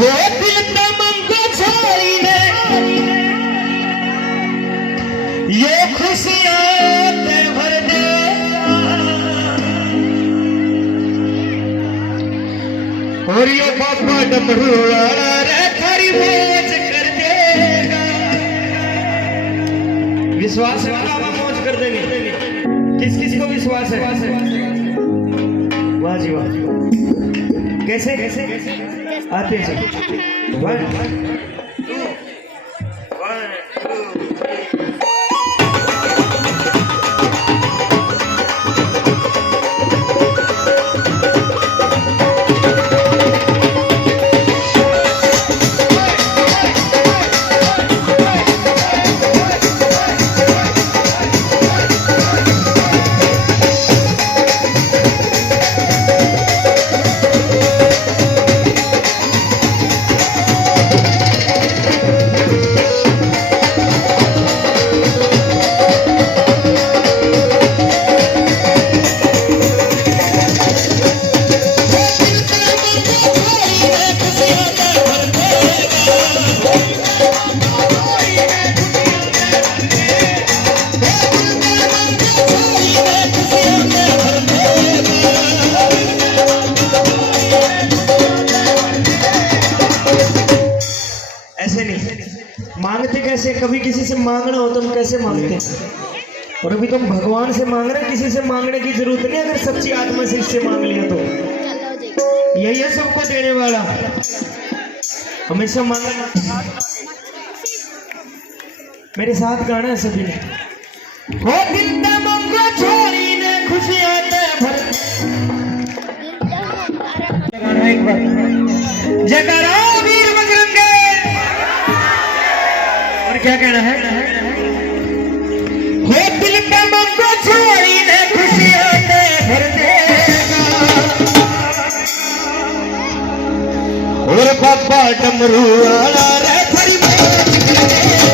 हो दिल तमंगो छोड़ी ने ये खुशियां ते भर दे और ये बाबा डमरू वाला रे थारी मौज कर देगा। विश्वास है ना मौज कर देनी? किस किस को विश्वास है? वाह जी वाह। कैसे कैसे आते हैं? 1 2 मांगते कैसे? कभी किसी से मांगना हो तुम कैसे मांगते? और अभी तुम भगवान से मांग रहे, किसी से मांगने की जरूरत नहीं। अगर सच्ची आत्मा से इससे मांग लिया तो यही है सबको देने वाला। हमेशा मांगना। मेरे साथ गाना है सभी ने। हो दिल तमंगो छोड़ी ने खुशियां ते भर गाना एक बार जयकारा वीर बजरंगे। और क्या कहना है? हो दिल तमंगो छोड़ी ने खुशियां ते भर देगा और बाबा डमरू वाला रे थारी मौज कर देगा।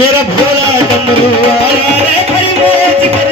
मेरा भोला डमरू वाला रे खरी मोच कर